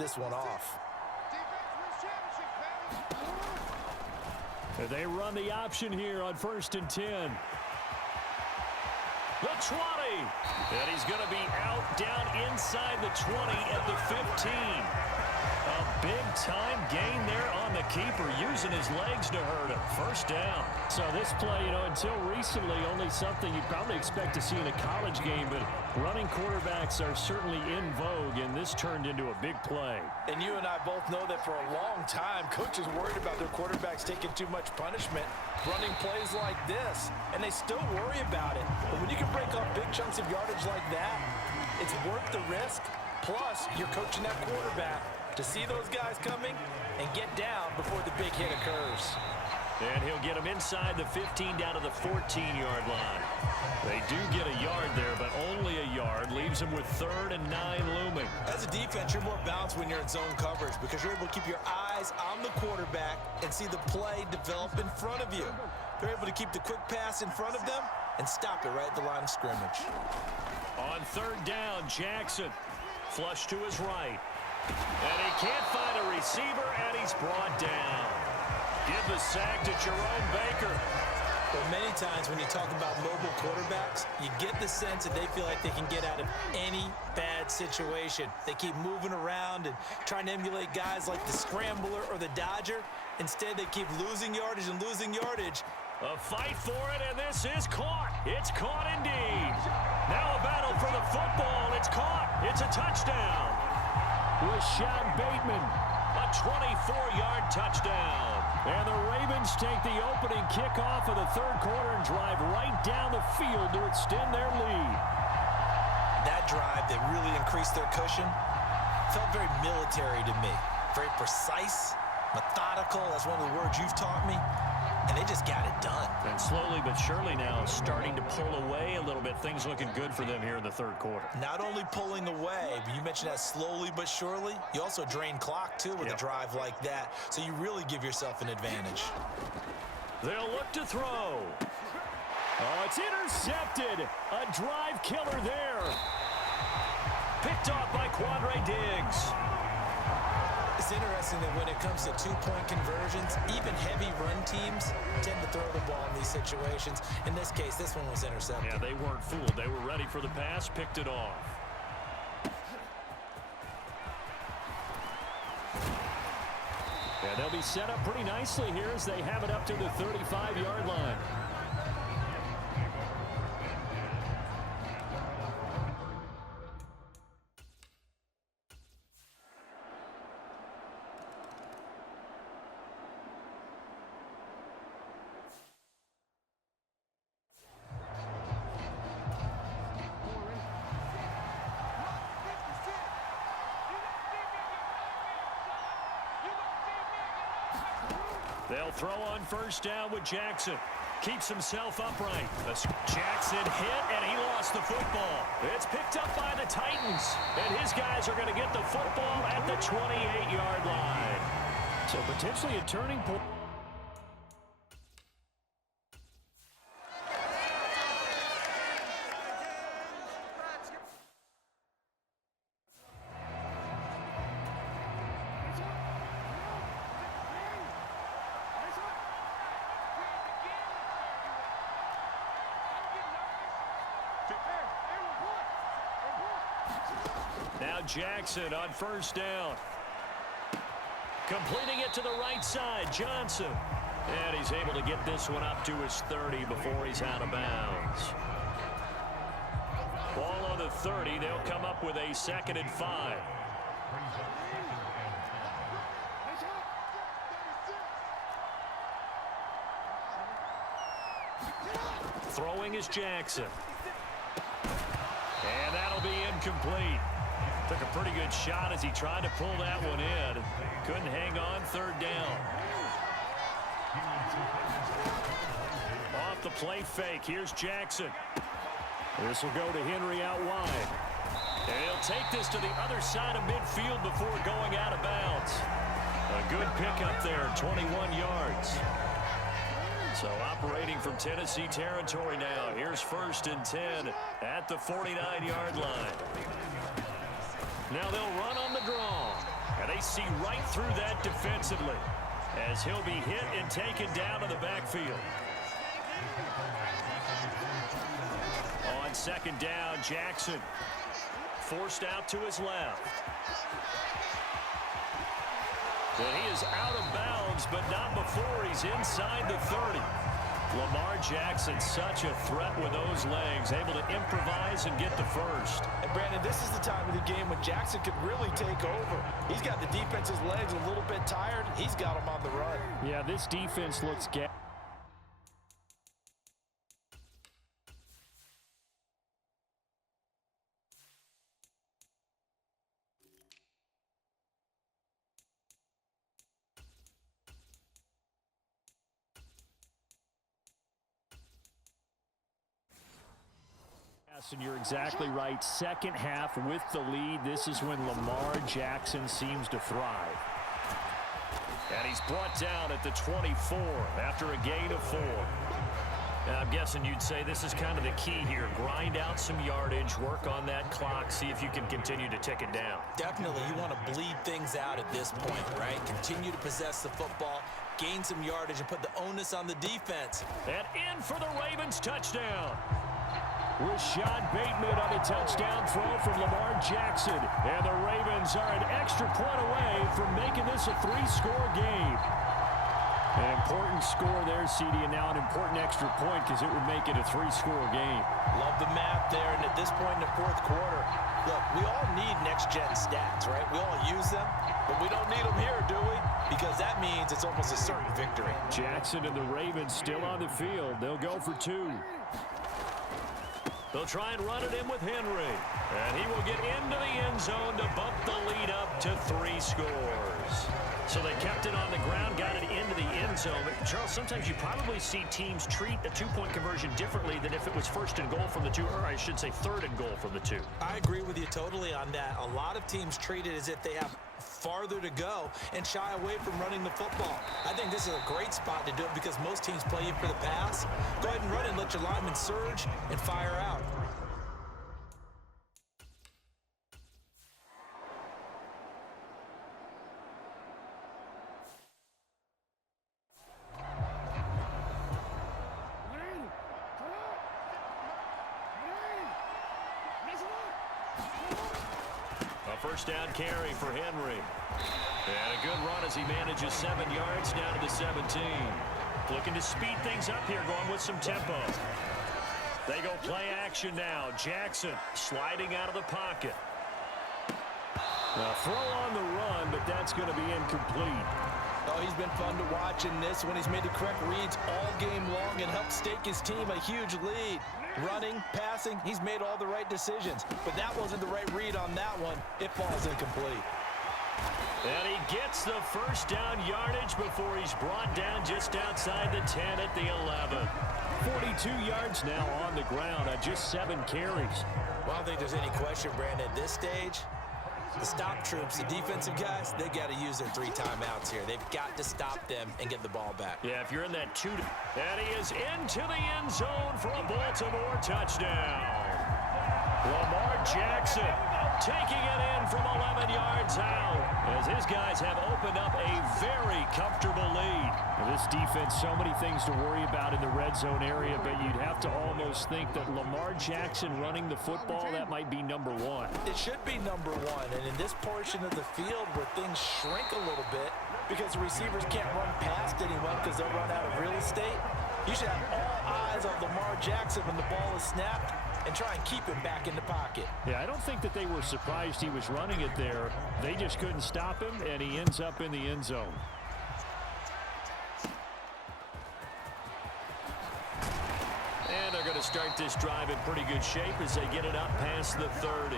this one off. They run the option here on 1st and 10. The 20. And he's going to be out down inside the 20 at the 15. A big-time gain there on the keeper, using his legs to hurt him. First down. So this play, until recently, only something you'd probably expect to see in a college game, but running quarterbacks are certainly in vogue, and this turned into a big play. And you and I both know that for a long time, coaches worried about their quarterbacks taking too much punishment, running plays like this, and they still worry about it. But when you can break off big chunks of yardage like that, it's worth the risk. Plus, you're coaching that quarterback to see those guys coming and get down before the big hit occurs. And he'll get them inside the 15 down to the 14-yard line. They do get a yard there, but only a yard. Leaves them with 3rd and 9 looming. As a defense, you're more balanced when you're in zone coverage because you're able to keep your eyes on the quarterback and see the play develop in front of you. They're able to keep the quick pass in front of them and stop it right at the line of scrimmage. On 3rd down, Jackson. Flush to his right. And he can't find a receiver, and he's brought down. Give the sack to Jerome Baker. Well, many times when you talk about mobile quarterbacks, you get the sense that they feel like they can get out of any bad situation. They keep moving around and trying to emulate guys like the Scrambler or the Dodger. Instead, they keep losing yardage and losing yardage. A fight for it, and this is caught. It's caught indeed. Now a battle for the football. It's caught. It's a touchdown. Rashad Bateman, a 24-yard touchdown. And the Ravens take the opening kickoff of the 3rd quarter and drive right down the field to extend their lead. That drive that really increased their cushion felt very military to me. Very precise, methodical. That's one of the words you've taught me. And they just got it done. And slowly but surely now starting to pull away a little bit. Things looking good for them here in the 3rd quarter. Not only pulling away, but you mentioned that slowly but surely. You also drain clock, too, with a drive like that. So you really give yourself an advantage. They'll look to throw. Oh, it's intercepted. A drive killer there. Picked off by Quandre Diggs. It's interesting that when it comes to two-point conversions, even heavy run teams tend to throw the ball in these situations. In this case, this one was intercepted. Yeah, they weren't fooled. They were ready for the pass, picked it off. Yeah, they'll be set up pretty nicely here as they have it up to the 35-yard line. They'll throw on 1st down with Jackson. Keeps himself upright. Jackson hit, and he lost the football. It's picked up by the Titans. And his guys are going to get the football at the 28-yard line. So potentially a turning point. Now Jackson on 1st down. Completing it to the right side, Johnson. And he's able to get this one up to his 30 before he's out of bounds. Ball on the 30. They'll come up with a 2nd and 5. Throwing is Jackson. And that'll be incomplete. Took a pretty good shot as he tried to pull that one in. Couldn't hang on. 3rd down. Off the play fake. Here's Jackson. This will go to Henry out wide. And he'll take this to the other side of midfield before going out of bounds. A good pickup there, 21 yards. So operating from Tennessee territory now. Here's 1st and 10 at the 49-yard line. Now they'll run on the draw. They see right through that defensively as he'll be hit and taken down to the backfield. On second down, Jackson forced out to his left. And he is out of bounds, but not before he's inside the 30. Lamar Jackson, such a threat with those legs, able to improvise and get the first. And Brandon, this is the time of the game when Jackson could really take over. He's got the defense's legs a little bit tired. He's got them on the run. Yeah, this defense looks and you're exactly right. Second half with the lead. This is when Lamar Jackson seems to thrive. And he's brought down at the 24 after a gain of 4. And I'm guessing you'd say this is kind of the key here. Grind out some yardage, work on that clock, see if you can continue to tick it down. Definitely. You want to bleed things out at this point, right? Continue to possess the football, gain some yardage, and put the onus on the defense. And in for the Ravens touchdown. Rashad Bateman on a touchdown throw from Lamar Jackson. And the Ravens are an extra point away from making this a 3-score game. An important score there, CD, and now an important extra point because it would make it a 3-score game. Love the math there, and at this point in the fourth quarter, look, we all need next-gen stats, right? We all use them, but we don't need them here, do we? Because that means it's almost a certain victory. Jackson and the Ravens still on the field. They'll go for 2. They'll try and run it in with Henry. And he will get into the end zone to bump the lead up to 3 scores. So they kept it on the ground, got it into the end zone. But Charles, sometimes you probably see teams treat a 2-point conversion differently than if it was first and goal from the 2, or I should say third and goal from the 2. I agree with you totally on that. A lot of teams treat it as if they have farther to go and shy away from running the football. I think this is a great spot to do it because most teams play you for the pass. Go ahead and run it and let your linemen surge and fire out. First down carry for Henry. And a good run as he manages 7 yards down to the 17. Looking to speed things up here, going with some tempo. They go play action now. Jackson sliding out of the pocket. Now throw on the run, but that's going to be incomplete. Oh, he's been fun to watch in this one. He's made the correct reads all game long and helped stake his team a huge lead. Running, passing, he's made all the right decisions. But that wasn't the right read on that one. It falls incomplete. And he gets the first down yardage before he's brought down just outside the 10 at the 11. 42 yards now on the ground on just 7 carries. Well, I don't think there's any question, Brandon, at this stage, the stop troops, the defensive guys, they got to use their 3 timeouts here. They've got to stop them and get the ball back. Yeah, if you're in that 2, and he is into the end zone for a Baltimore touchdown. Lamar Jackson taking it in from 11 yards out as his guys have opened up a very comfortable lead. Now, this defense, so many things to worry about in the red zone area, but you'd have to almost think that Lamar Jackson running the football, that might be number 1. It should be number 1, and in this portion of the field where things shrink a little bit because the receivers can't run past anyone because they'll run out of real estate, you should have all eyes on Lamar Jackson when the ball is snapped and try and keep him back in the pocket. Yeah, I don't think that they were surprised he was running it there. They just couldn't stop him, and he ends up in the end zone. And they're going to start this drive in pretty good shape as they get it up past the 30.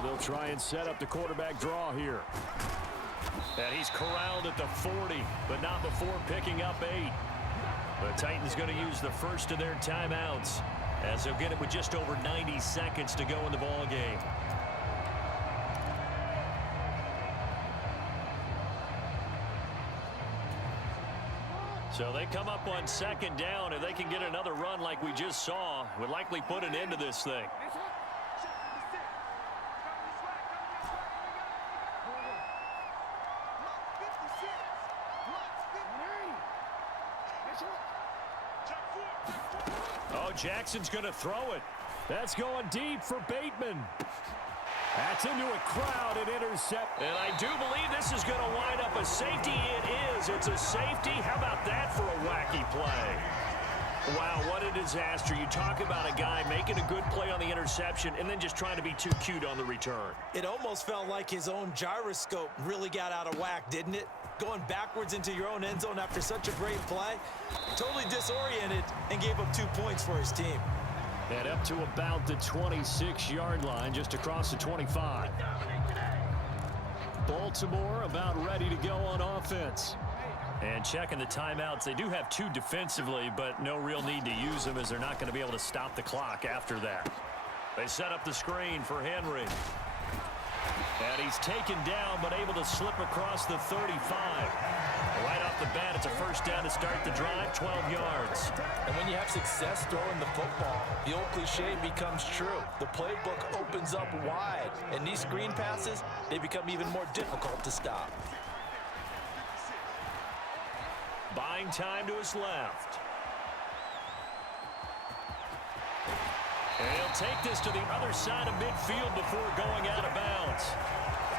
Now they'll try and set up the quarterback draw here. And he's corralled at the 40, but not before picking up 8. The Titans going to use the first of their timeouts as they'll get it with just over 90 seconds to go in the ball game. So they come up on second down. If they can get another run like we just saw, would likely put an end to this thing. Oh, Jackson's going to throw it. That's going deep for Bateman. That's into a crowd and intercept. And I do believe this is going to wind up a safety. It is. It's a safety. How about that for a wacky play? Wow, what a disaster. You talk about a guy making a good play on the interception and then just trying to be too cute on the return. It almost felt like his own gyroscope really got out of whack, didn't it? Going backwards into your own end zone after such a great play. Totally disoriented and gave up 2 points for his team. And up to about the 26-yard line, just across the 25. Baltimore about ready to go on offense. And checking the timeouts, they do have 2 defensively, but no real need to use them as they're not going to be able to stop the clock after that. They set up the screen for Henry. And he's taken down, but able to slip across the 35. Right off the bat, it's a first down to start the drive, 12 yards. And when you have success throwing the football, the old cliche becomes true. The playbook opens up wide, and these screen passes, they become even more difficult to stop. Buying time to his left. And he'll take this to the other side of midfield before going out of bounds.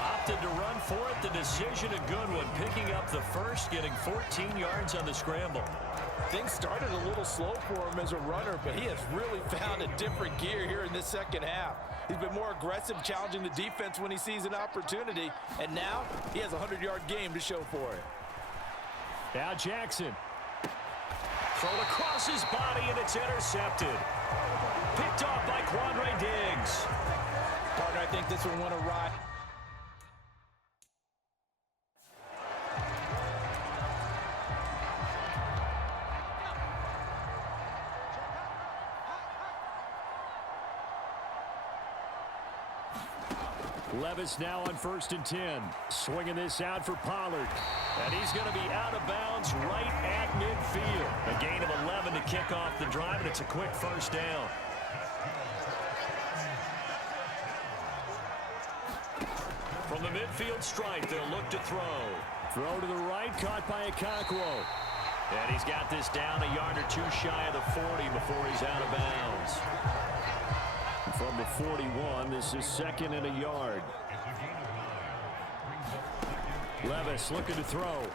Opted to run for it. The decision a good one. Picking up the first, getting 14 yards on the scramble. Things started a little slow for him as a runner, but he has really found a different gear here in this second half. He's been more aggressive, challenging the defense when he sees an opportunity, and now he has a 100-yard game to show for it. Now Jackson. Thrown across his body, and it's intercepted. Picked off by Quandre Diggs. Partner, I think this one went awry. Levis now on 1st and 10. Swinging this out for Pollard. And he's going to be out of bounds right at midfield. A gain of 11 to kick off the drive, and it's a quick first down. From the midfield stripe, they'll look to throw. Throw to the right, caught by Okonkwo. And he's got this down a yard or 2 shy of the 40 before he's out of bounds. From the 41, this is 2nd and a yard. Levis looking to throw.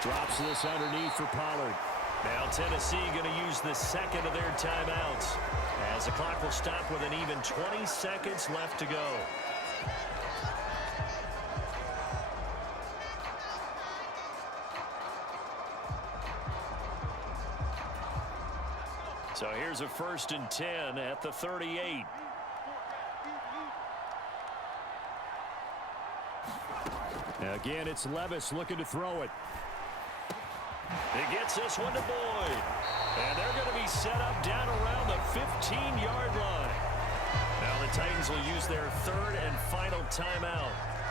Drops this underneath for Pollard. Now Tennessee going to use the second of their timeouts as the clock will stop with an even 20 seconds left to go. So here's a 1st and 10 at the 38. Now again, it's Levis looking to throw it. He gets this one to Boyd. And they're going to be set up down around the 15-yard line. Now the Titans will use their 3rd and final timeout.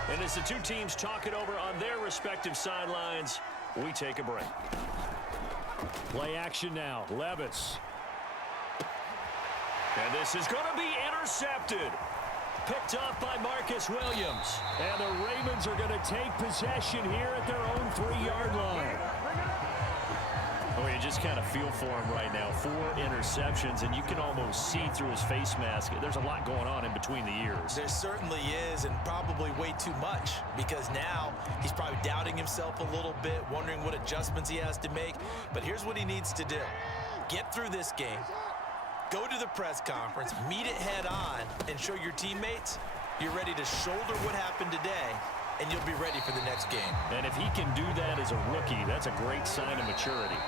And as the 2 teams talk it over on their respective sidelines, we take a break. Play action now. Levis. And this is going to be intercepted. Picked off by Marcus Williams. And the Ravens are going to take possession here at their own 3-yard line. Oh, you just kind of feel for him right now. 4 interceptions, and you can almost see through his face mask. There's a lot going on in between the ears. There certainly is, and probably way too much, because now he's probably doubting himself a little bit, wondering what adjustments he has to make. But here's what he needs to do. Get through this game. Go to the press conference, meet it head on, and show your teammates you're ready to shoulder what happened today, and you'll be ready for the next game. And if he can do that as a rookie, that's a great sign of maturity.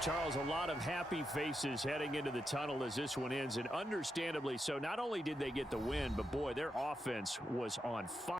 Charles, a lot of happy faces heading into the tunnel as this one ends, and understandably so. Not only did they get the win, but, boy, their offense was on fire.